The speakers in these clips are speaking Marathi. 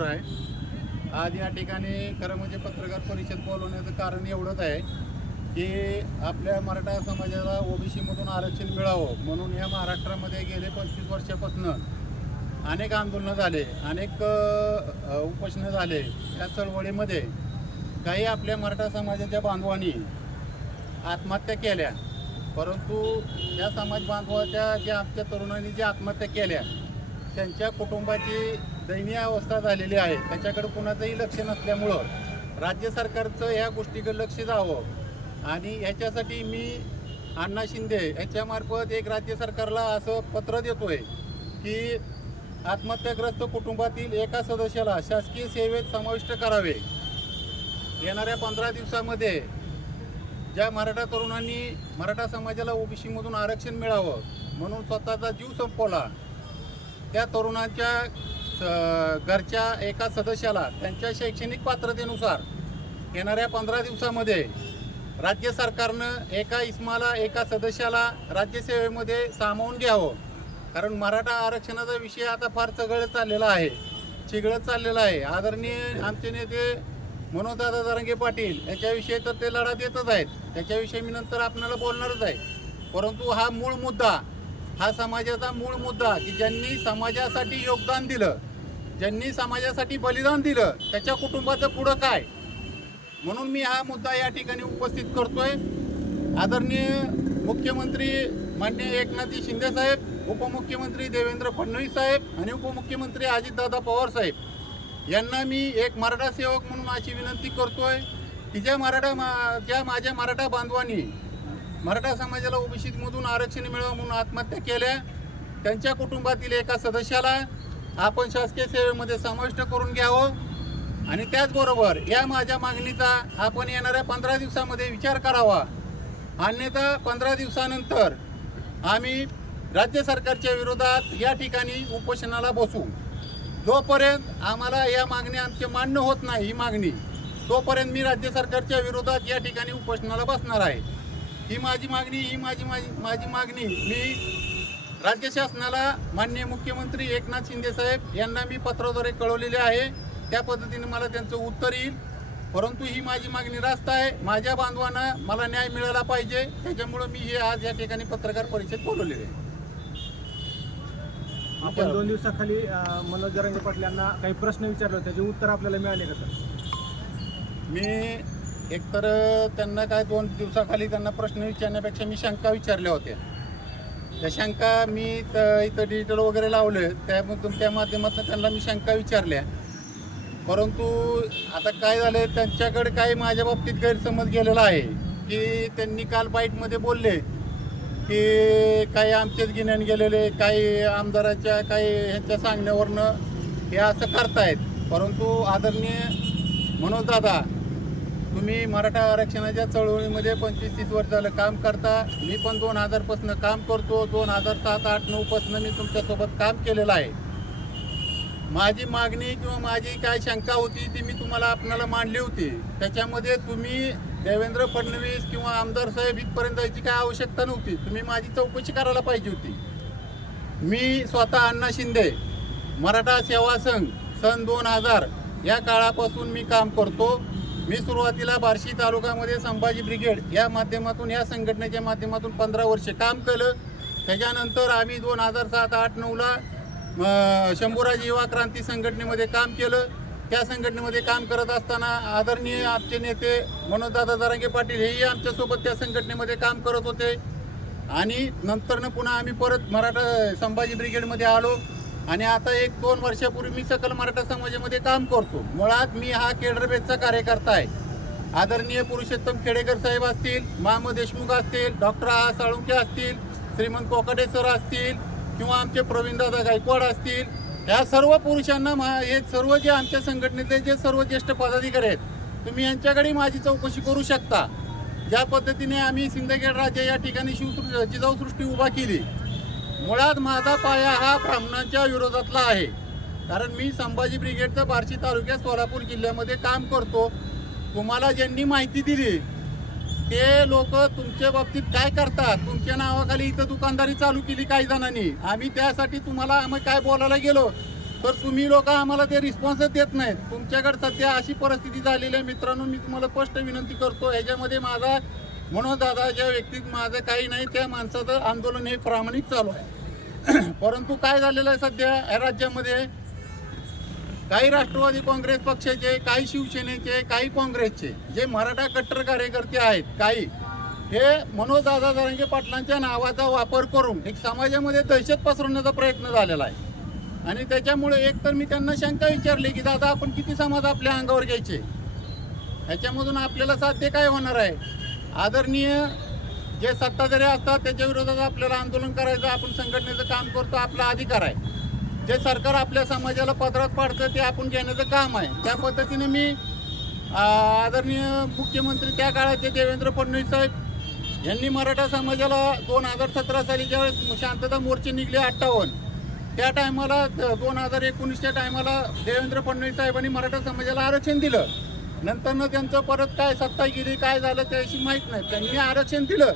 माझा आहे. आज या ठिकाणी खरं म्हणजे पत्रकार परिषद बोलवण्याचं कारण एवढंच आहे की आपल्या मराठा समाजाला ओबीसीमधून आरक्षण मिळावं म्हणून या महाराष्ट्रामध्ये गेले पंचवीस वर्षापासून अनेक आंदोलनं झाले अनेक उपोषणं झाले. या चळवळीमध्ये काही आपल्या मराठा समाजाच्या बांधवांनी आत्महत्या केल्या. परंतु या समाज बांधवाच्या ज्या आमच्या तरुणांनी ज्या आत्महत्या केल्या त्यांच्या कुटुंबाची दयनीय अवस्था झालेली आहे. त्याच्याकडे कुणाचंही लक्ष नसल्यामुळं राज्य सरकारचं ह्या गोष्टीकडे लक्ष जावं. आणि ह्याच्यासाठी मी अण्णा शिंदे याच्यामार्फत एक राज्य सरकारला असं पत्र देतोय की आत्महत्याग्रस्त कुटुंबातील एका सदस्याला शासकीय सेवेत समाविष्ट करावे. येणाऱ्या पंधरा दिवसामध्ये ज्या मराठा तरुणांनी मराठा समाजाला ओबीसीमधून आरक्षण मिळावं म्हणून स्वतःचा जीव संपवला त्या तरुणांच्या स- घरच्या एका सदस्याला त्यांच्या शैक्षणिक पात्रतेनुसार येणाऱ्या पंधरा दिवसामध्ये राज्य सरकारनं एका इस्माला एका सदस्याला राज्यसेवेमध्ये सामावून घ्यावं. कारण मराठा आरक्षणाचा विषय आता फार चघळत चाललेला आहे चिघळत चाललेला आहे. आदरणीय आमचे नेते मनोजदादा दरंगे पाटील याच्याविषयी तर ते लढा देतच आहेत. त्याच्याविषयी मी नंतर आपल्याला बोलणारच आहे. परंतु हा मूळ मुद्दा हा समाजाचा मूळ मुद्दा की ज्यांनी समाजासाठी योगदान दिलं ज्यांनी समाजासाठी बलिदान दिलं त्याच्या कुटुंबाचं पुढं काय? म्हणून मी हा मुद्दा या ठिकाणी उपस्थित करतोय. आदरणीय मुख्यमंत्री मान्य एकनाथजी शिंदे साहेब उपमुख्यमंत्री देवेंद्र फडणवीस साहेब आणि उपमुख्यमंत्री अजितदादा पवार साहेब यांना मी एक मराठा सेवक म्हणून अशी विनंती करतोय की ज्या मराठा मा ज्या माझ्या मराठा बांधवांनी मराठा समाजाला ओबीसीमधून आरक्षण मिळावं म्हणून आत्महत्या केल्या. त्यांच्या कुटुंबातील एका सदस्याला आपण शासकीय सेवेमध्ये समाविष्ट करून घ्यावं. आणि त्याचबरोबर या माझ्या मागणीचा आपण येणाऱ्या पंधरा दिवसामध्ये विचार करावा. अन्यथा पंधरा दिवसानंतर आम्ही राज्य सरकारच्या विरोधात या ठिकाणी उपोषणाला बसू. जोपर्यंत आम्हाला या मागणी आमचे मान्य होत नाही ही मागणी तोपर्यंत मी राज्य सरकारच्या विरोधात या ठिकाणी उपोषणाला बसणार आहे. ही माझी मागणी ही माझी माझी माझी मागणी. मी राज्य शासनाला माननीय मुख्यमंत्री एकनाथ शिंदे साहेब यांना मी पत्राद्वारे कळवलेले आहे. त्या पद्धतीने मला त्यांचं उत्तर येईल. परंतु ही माझी मागणी रास्त आहे. माझ्या बांधवांना मला न्याय मिळाला पाहिजे. त्याच्यामुळं मी हे आज या ठिकाणी पत्रकार परिषद बोलवलेले आहे. आपण दोन दिवसाखाली मनोज जरंगे पाटील यांना काही प्रश्न विचारले त्याचे उत्तर आपल्याला मिळाले का सर? मी एकतर त्यांना काय दोन दिवसाखाली त्यांना प्रश्न विचारण्यापेक्षा मी शंका विचारल्या होत्या. त्या शंका मी इथं डिजिटल वगैरे लावले त्यामधून त्या माध्यमातून त्यांना मी शंका विचारल्या. परंतु आता काय झालं त्यांच्याकडे काही माझ्या बाबतीत गैरसमज गेलेला आहे की त्यांनी काल बाईटमध्ये बोलले की काही आमचेच गिन्यान गेलेले काही आमदाराच्या काही ह्यांच्या सांगण्यावरनं हे असं करतायत. परंतु आदरणीय मनोजदादा तुम्ही मराठा आरक्षणाच्या चळवळीमध्ये पंचवीस तीस वर्ष झालं काम करता. मी पण दोन हजारपासून काम करतो. दोन हजार सात आठ नऊपासून मी तुमच्यासोबत काम केलेलं आहे. माझी मागणी किंवा माझी काय शंका होती ती मी तुम्हाला आपणाला मांडली होती. त्याच्यामध्ये तुम्ही देवेंद्र फडणवीस किंवा आमदार साहेब इथपर्यंत जायची काय आवश्यकता नव्हती. तुम्ही माझी चौकशी करायला पाहिजे होती. मी स्वतः अण्णा शिंदे मराठा सेवा संघ सन दोन हजार या काळापासून मी काम करतो. मी सुरुवातीला बार्शी तालुक्यामध्ये संभाजी ब्रिगेड या माध्यमातून या संघटनेच्या माध्यमातून पंधरा वर्ष काम केलं. त्याच्यानंतर आम्ही दोन हजार सात आठ नऊला शंभूराज युवा क्रांती संघटनेमध्ये काम केलं. त्या संघटनेमध्ये काम करत असताना आदरणीय आमचे नेते मनोजदादा दारांगे पाटील हेही आमच्यासोबत त्या संघटनेमध्ये काम करत होते. आणि नंतरनं पुन्हा आम्ही परत मराठा संभाजी ब्रिगेडमध्ये आलो. आणि आता एक दोन वर्षापूर्वी मी सकल मराठा समाजामध्ये काम करतो. मुळात मी हा केडरबेजचा कार्यकर्ता आहे. आदरणीय पुरुषोत्तम खेडेकर साहेब असतील माम देशमुख असतील डॉक्टर आ. साळुंके असतील श्रीमंत कोकाटे सर असतील किंवा आमचे प्रवीणदादा गायकवाड असतील ह्या सर्व पुरुषांना मा हे सर्व जे आमच्या संघटनेतले जे सर्व ज्येष्ठ पदाधिकारी आहेत तुम्ही यांच्याकडे माझी चौकशी करू शकता. ज्या पद्धतीने आम्ही सिंदखेड राजे या ठिकाणी शिवसृ जिजाऊसृष्टी उभा केली मुळात माझा पाया हा ब्राह्मणांच्या विरोधातला आहे. कारण मी संभाजी ब्रिगेडचं बार्शी तालुक्यात सोलापूर जिल्ह्यामध्ये काम करतो. तुम्हाला ज्यांनी माहिती दिली ते लोक तुमच्या बाबतीत काय करतात? तुमच्या नावाखाली इथं दुकानदारी चालू केली काही जणांनी. आम्ही त्यासाठी तुम्हाला आम्ही काय बोलायला गेलो तर तुम्ही लोक आम्हाला ते रिस्पॉन्सच देत नाहीत. तुमच्याकडे सध्या अशी परिस्थिती झालेली आहे. मित्रांनो मी तुम्हाला स्पष्ट विनंती करतो ह्याच्यामध्ये माझा म्हणून दादा ज्या व्यक्तीत माझं काही नाही त्या माणसाचं आंदोलन हे प्रामाणिक चालू आहे. परंतु काय झालेलं आहे सध्या या राज्यामध्ये? काही राष्ट्रवादी काँग्रेस पक्षाचे काही शिवसेनेचे काही काँग्रेसचे जे मराठा कट्टर कार्यकर्ते आहेत काही हे मनोजदादा जरांगे पाटलांच्या नावाचा वापर करून एक समाजामध्ये दहशत पसरवण्याचा प्रयत्न झालेला आहे. आणि त्याच्यामुळे एक तर मी त्यांना शंका विचारली की दादा आपण किती समाज आपल्या अंगावर घ्यायचे? ह्याच्यामधून आपल्याला साध्य काय होणार आहे? आदरणीय जे सत्ताधारी असतात त्याच्या विरोधात आपल्याला आंदोलन करायचं आपण संघटनेचं काम करतो आपला अधिकार आहे. जे सरकार आपल्या समाजाला पदरात पाडतं ते आपण घेण्याचं काम आहे. त्या पद्धतीने मी आदरणीय मुख्यमंत्री त्या काळाचे देवेंद्र फडणवीस साहेब यांनी मराठा समाजाला दोन हजार सतरा साली ज्यावेळेस शांतता मोर्चे निघले अठ्ठावन्न त्या टायमाला दोन हजार एकोणीसच्या टायमाला देवेंद्र फडणवीस साहेबांनी मराठा समाजाला आरक्षण दिलं. नंतरनं त्यांचं परत काय सत्ता गेली काय झालं त्याशी माहीत नाही. त्यांनी आरक्षण दिलं.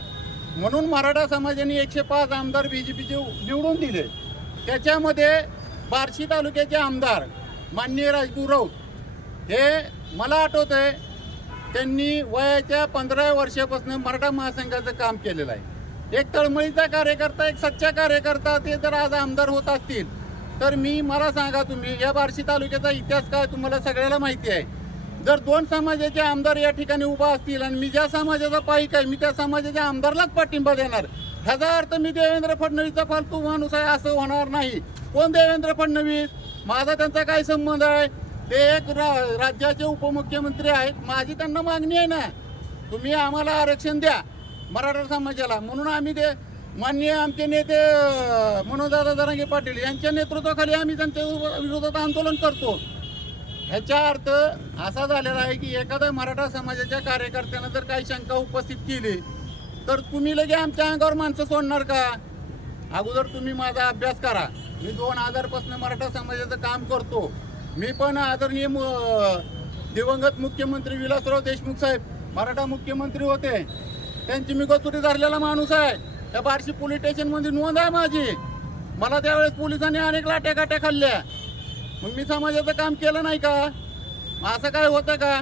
म्हणून मराठा समाजाने एकशे पाच आमदार बी जे पीचे निवडून दिले. त्याच्यामध्ये बार्शी तालुक्याचे आमदार माननीय राजगुरू राऊत हे मला आठवत आहे त्यांनी वयाच्या पंधरा वर्षापासून मराठा महासंघाचं काम केलेलं आहे. एक तळमळीचा कार्यकर्ता एक सच्चा कार्यकर्ता ते जर आज आमदार होत असतील तर मी मला सांगा तुम्ही या बार्शी तालुक्याचा इतिहास काय तुम्हाला सगळ्याला माहिती आहे? जर दोन समाजाचे आमदार या ठिकाणी उभा असतील आणि मी ज्या समाजाचा पाईक आहे मी त्या समाजाच्या आमदारलाच पाठिंबा देणार. ह्याचा अर्थ मी देवेंद्र फडणवीसचा फालतू माणूस आहे असं होणार नाही. कोण देवेंद्र फडणवीस? माझा त्यांचा काय संबंध आहे? ते एक रा राज्याचे उपमुख्यमंत्री आहेत. माझी त्यांना मागणी आहे ना. तुम्ही आम्हाला आरक्षण द्या मराठा समाजाला. म्हणून आम्ही ते माननीय आमचे नेते मनोजदादा जरांगे पाटील यांच्या नेतृत्वाखाली आम्ही त्यांच्या विरोधात आंदोलन करतो. ह्याचा अर्थ असा झालेला आहे की एखाद्या मराठा समाजाच्या कार्यकर्त्यानं जर काही शंका उपस्थित केली तर तुम्ही लगे आमच्या अंगावर माणसं सोडणार का? अगोदर तुम्ही माझा अभ्यास करा. मी दोन हजारपासून मराठा समाजाचं काम करतो. मी पण आदरणीय दिवंगत मुख्यमंत्री विलासराव देशमुख साहेब मराठा मुख्यमंत्री होते. त्यांची मी गचुरी धरलेला माणूस आहे. त्या बार्शी पोलीस स्टेशनमध्ये नोंद आहे माझी. मला त्यावेळेस पोलिसांनी अनेक लाट्या काट्या खाल्ल्या. मग मी समाजाचं काम केलं नाही का? असं काय होतं का?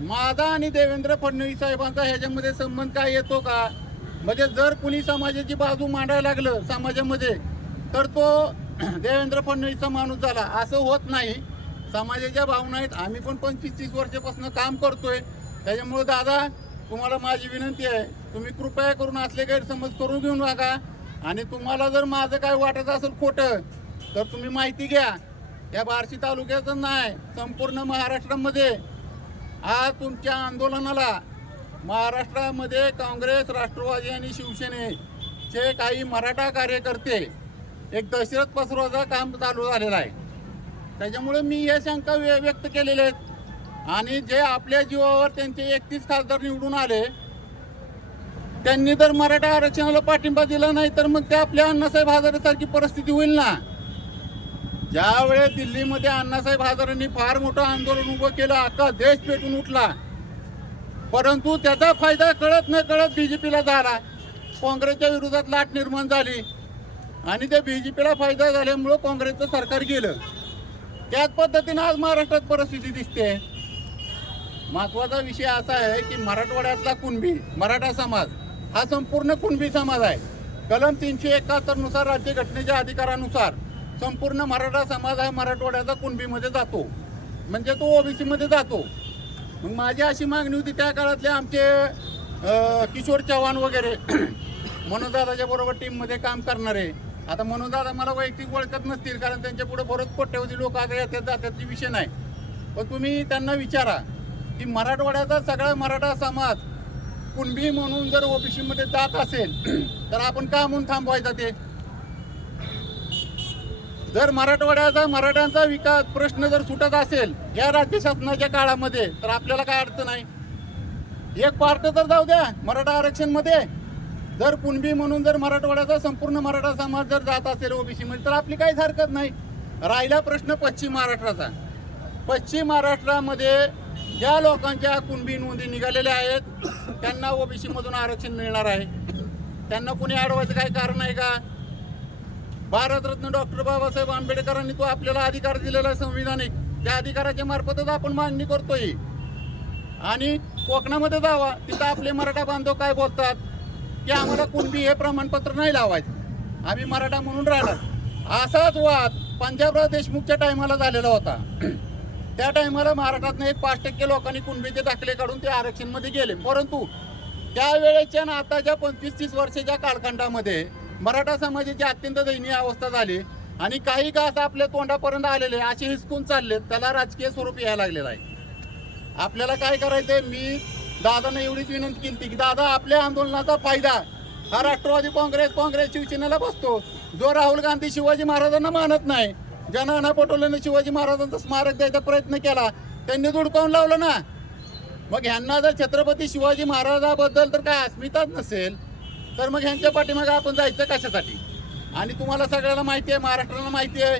माझा आणि देवेंद्र फडणवीस साहेबांचा ह्याच्यामध्ये संबंध काय येतो का? म्हणजे जर कुणी समाजाची बाजू मांडायला लागलं समाजामध्ये तर तो देवेंद्र फडणवीसचा माणूस झाला. असं होत नाही. समाजाच्या भावना आहेत. आम्ही पण पंचवीस तीस वर्षापासून काम करतोय. त्याच्यामुळे दादा तुम्हाला माझी विनंती आहे. तुम्ही कृपया करून असले गैरसमज करून घेऊन वागा आणि तुम्हाला जर माझं काय वाटत असेल खोटं तर तुम्ही माहिती घ्या. या बार्शी तालुक्याचं नाही संपूर्ण महाराष्ट्रामध्ये. आज तुमच्या आंदोलनाला महाराष्ट्रामध्ये काँग्रेस राष्ट्रवादी आणि शिवसेनेचे काही मराठा कार्यकर्ते एक दहशत पसरवायचं काम चालू झालेलं आहे. त्याच्यामुळे मी हे शंका व्य- व्यक्त केलेल्या आहेत. आणि जे आपल्या जीवावर त्यांचे एकतीस खासदार निवडून आले त्यांनी जर मराठा आरक्षणाला पाठिंबा दिला नाही तर मग ते आपल्या अण्णासाहेब हजारेसारखी परिस्थिती होईल ना? ज्यावेळेस दिल्लीमध्ये अण्णासाहेब हजारांनी फार मोठं आंदोलन उभं केलं अख्खा देश पेटून उठला. परंतु त्याचा फायदा कळत न कळत बीजेपीला झाला. काँग्रेसच्या विरोधात लाट निर्माण झाली. आणि त्या बीजेपीला फायदा झाल्यामुळं काँग्रेसचं सरकार गेलं. त्याच पद्धतीनं आज महाराष्ट्रात परिस्थिती दिसते. महत्त्वाचा विषय असा आहे की मराठवाड्यातला कुणबी मराठा समाज हा संपूर्ण कुणबी समाज आहे. कलम तीनशे एकाहत्तरनुसार राज्यघटनेच्या अधिकारानुसार संपूर्ण मराठा समाज हा मराठवाड्याचा कुणबीमध्ये जातो. म्हणजे तो ओबीसीमध्ये जातो. मग माझी अशी मागणी होती त्या काळातले आमचे किशोर चव्हाण वगैरे मनोजदादाच्या बरोबर टीममध्ये काम करणारे. आता मनोजदादा मला वैयक्तिक ओळखत नसतील कारण त्यांच्या पुढे बरोच कोट्यवधी लोक आता येतात जातात विषय नाही. पण तुम्ही त्यांना विचारा की मराठवाड्याचा सगळा मराठा समाज कुणबी म्हणून जर ओबीसीमध्ये जात असेल तर आपण का म्हणून थांबवायचा ते? जर मराठवाड्याचा मराठ्यांचा विकास प्रश्न जर सुटत असेल या राज्य शासनाच्या काळामध्ये तर आपल्याला काय अडचण नाही एक पार्ट तर जाऊ द्या मराठा आरक्षणमध्ये. जर कुणबी म्हणून जर मराठवाड्याचा संपूर्ण मराठा समाज जर जात असेल ओबीसी म्हणजे तर आपली काहीच हरकत नाही. राहिला प्रश्न पश्चिम महाराष्ट्राचा. पश्चिम महाराष्ट्रामध्ये ज्या लोकांच्या कुणबी नोंदी निघालेल्या आहेत त्यांना ओबीसीमधून आरक्षण मिळणार आहे. त्यांना कुणी अडवायचं काही कारण आहे का? भारतरत्न डॉक्टर बाबासाहेब आंबेडकरांनी तो आपल्याला अधिकार दिलेला आहे संविधानिक. त्या अधिकाराच्या मार्फतच आपण मागणी करतोय. आणि कोकणामध्ये जावा तिथं आपले मराठा बांधव काय बोलतात? की आम्हाला कुणबी हे प्रमाणपत्र नाही लावायचं. आम्ही मराठा म्हणून राहणार. असाच वाद पंजाबराव देशमुखच्या टायमाला झालेला होता. त्या टायमाला महाराष्ट्रातनं एक पाच टक्के लोकांनी कुणबीचे दाखले काढून ते आरक्षणमध्ये गेले. परंतु त्यावेळेच्या आताच्या पंचवीस तीस वर्षाच्या कालखंडामध्ये मराठा समाजाची अत्यंत दयनीय अवस्था झाली आणि काही का असं आपल्या तोंडापर्यंत आलेले असे हिसकून चालले त्याला राजकीय स्वरूप यायला लागलेलं आहे. आपल्याला काय करायचंय? मी दादांना एवढीच विनंती केली की दादा आपल्या आंदोलनाचा फायदा हा राष्ट्रवादी काँग्रेस काँग्रेस शिवसेनेला बसतो. जो राहुल गांधी शिवाजी महाराजांना मानत नाही ज्यांना नाना पटोलेने शिवाजी महाराजांचं स्मारक द्यायचा प्रयत्न केला त्यांनी धुडकावून लावलं ना. मग ह्यांना जर छत्रपती शिवाजी महाराजाबद्दल तर काय अस्मिताच नसेल. तर मग ह्यांच्या पाठीमागे आपण जायचं कशासाठी? आणि तुम्हाला सगळ्याला माहिती आहे महाराष्ट्राला माहिती आहे.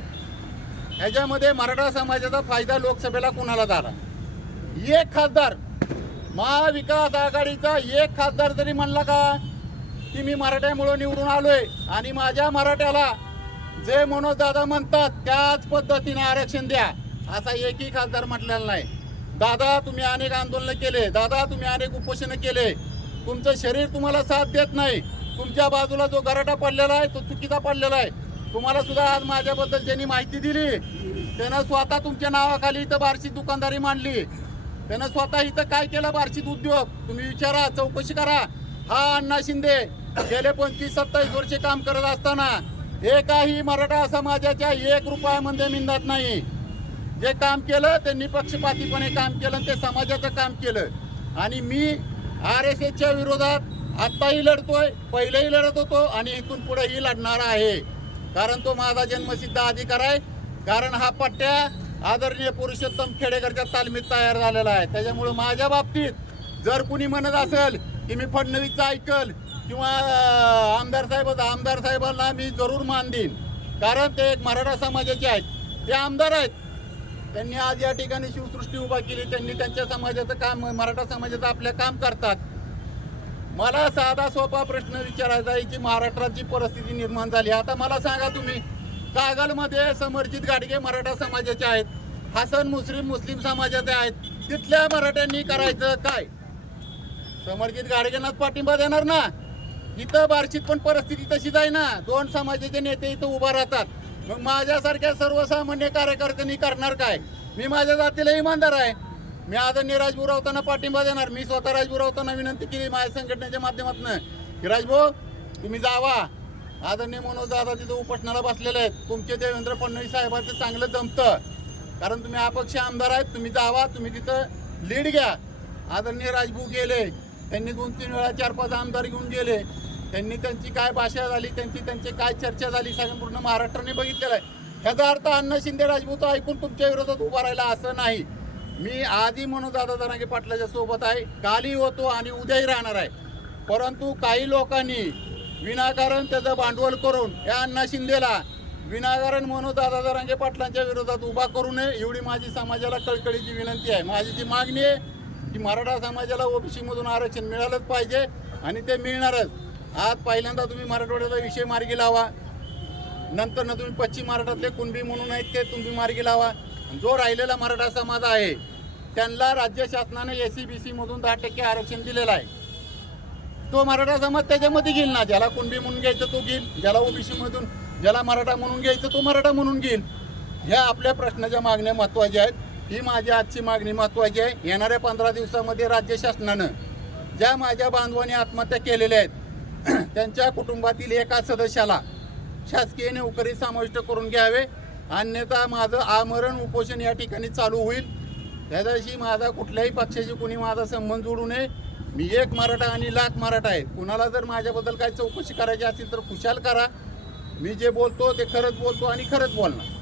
ह्याच्यामध्ये मराठा समाजाचा फायदा लोकसभेला कुणाला झाला? एक खासदार. महाविकास आघाडीचा एक खासदार जरी म्हणला का की मी मराठ्यामुळं निवडून आलोय आणि माझ्या मराठ्याला जे मनोज दादा म्हणतात त्याच पद्धतीने आरक्षण द्या. असा एकही खासदार म्हटलेला नाही. दादा तुम्ही अनेक आंदोलनं केले. दादा तुम्ही अनेक उपोषणं केले. तुमचं शरीर तुम्हाला साथ देत नाही. तुमच्या बाजूला जो गराटा पडलेला आहे तो चुकीचा पडलेला आहे. तुम्हाला सुद्धा आज माझ्याबद्दल ज्यांनी माहिती दिली त्यानं स्वतः तुमच्या नावाखाली इथं बारशी दुकानदारी मांडली. त्यानं स्वतः इथं काय केलं बार्शीत उद्योग? तुम्ही विचारा चौकशी करा. हा अण्णा शिंदे गेले पंचवीस सत्तावीस वर्षे काम करत असताना एकाही मराठा समाजाच्या एक रुपयामध्ये मिंदात नाही. जे काम केलं त्यांनी पक्षपातीपणे काम केलं आणि ते समाजाचं काम केलं. आणि मी आर एस एसच्या विरोधात आत्ताही लढतोय पहिलेही लढत होतो आणि इथून पुढेही लढणार आहे. कारण तो माझा जन्मसिद्ध अधिकार आहे. कारण हा पट्ट्या आदरणीय पुरुषोत्तम खेडेकरच्या तालमीत तयार झालेला आहे. त्याच्यामुळं माझ्या बाबतीत जर कुणी म्हणत असेल की मी फडणवीसचं ऐकल किंवा आमदार साहेब आमदार साहेबांना मी जरूर मान देईन कारण ते एक मराठा समाजाचे आहेत. ते आमदार आहेत. त्यांनी आज या ठिकाणी शिवसृष्टी उभा केली. त्यांनी त्यांच्या समाजाचं काम मराठा समाजाचं आपलं काम करतात. मला साधा सोपा प्रश्न विचारायचा आहे की महाराष्ट्राची परिस्थिती निर्माण झाली. आता मला सांगा तुम्ही कागलमध्ये समर्जित गाडगे मराठा समाजाचे आहेत. हसन मुस्लिम मुस्लिम समाजाचे आहेत. तिथल्या मराठ्यांनी करायचं काय? समर्जित गाडगेंनाच पाठिंबा देणार ना? इथं बार्शीत पण परिस्थिती तशीच आहे ना? दोन समाजाचे नेते इथं उभा राहतात. मग माझ्यासारख्या सर्वसामान्य कार्यकर्त्यांनी करणार काय? मी माझ्या जातीला इमानदार आहे. मी आदरणीय राजभाऊ राऊतांना पाठिंबा देणार. मी स्वतः राजभू राऊतांना विनंती केली माझ्या संघटनेच्या माध्यमातून. की राजभाऊ तुम्ही जावा. आदरणीय मनोज दादा तिथं उपोषणाला बसलेले आहेत तुमचे देवेंद्र फडणवीस साहेबांचं चांगलं जमतं. कारण तुम्ही अपक्ष आमदार आहेत तुम्ही जावा तुम्ही तिथं लीड घ्या. आदरणीय राजभू गेले. त्यांनी दोन तीन वेळा चार पाच आमदार घेऊन गेले. त्यांनी त्यांची काय भाषा झाली त्यांची त्यांची काय चर्चा झाली सगळं पूर्ण महाराष्ट्राने बघितलेलं आहे. ह्याचा अर्थ अण्णा शिंदे राजपूत ऐकून तुमच्या विरोधात उभा राहिला असं नाही. मी आधी म्हणून दादा जरांगे पाटलाच्या सोबत आहे. कालही होतो आणि उद्याही राहणार आहे. परंतु काही लोकांनी विनाकारण त्याचं भांडवल करून या अण्णा शिंदेला विनाकारण म्हणून दादा जरांगे पाटलांच्या विरोधात उभा करू नये एवढी माझी समाजाला कळकळीची विनंती आहे. माझी जी मागणी आहे की मराठा समाजाला ओबीसीमधून आरक्षण मिळालंच पाहिजे आणि ते मिळणारच. आज पहिल्यांदा तुम्ही मराठवाड्याचा विषय मार्गी लावा. नंतर ना तुम्ही पश्चिम महाराष्ट्रातले कुणबी म्हणून आहेत ते तुम्ही मार्गी लावा. जो राहिलेला मराठा समाज आहे त्यांना राज्य शासनाने एस सी बी सीमधून दहा टक्के आरक्षण दिलेलं आहे. तो मराठा समाज त्याच्यामध्ये घेईल ना ज्याला कुणबी म्हणून घ्यायचं तो घेईल ज्याला ओबीसीमधून ज्याला मराठा म्हणून घ्यायचं तो मराठा म्हणून घेईल. ह्या आपल्या प्रश्नाच्या मागण्या महत्त्वाच्या आहेत. ही माझी आजची मागणी महत्त्वाची आहे. येणाऱ्या पंधरा दिवसामध्ये राज्य शासनानं ज्या माझ्या बांधवांनी आत्महत्या केलेल्या आहेत त्यांच्या कुटुंबातील एका सदस्याला शासकीय नोकरी समाविष्ट करून घ्यावे. अन्यथा माझं आमरण उपोषण या ठिकाणी चालू होईल. त्याच्याशी माझा कुठल्याही पक्षाशी कुणी माझा संबंध जोडू नये. मी एक मराठा आणि लाख मराठा आहे. कुणाला जर माझ्याबद्दल काही चौकशी करायची असेल तर खुशाल करा. मी जे बोलतो ते खरंच बोलतो आणि खरंच बोलणार.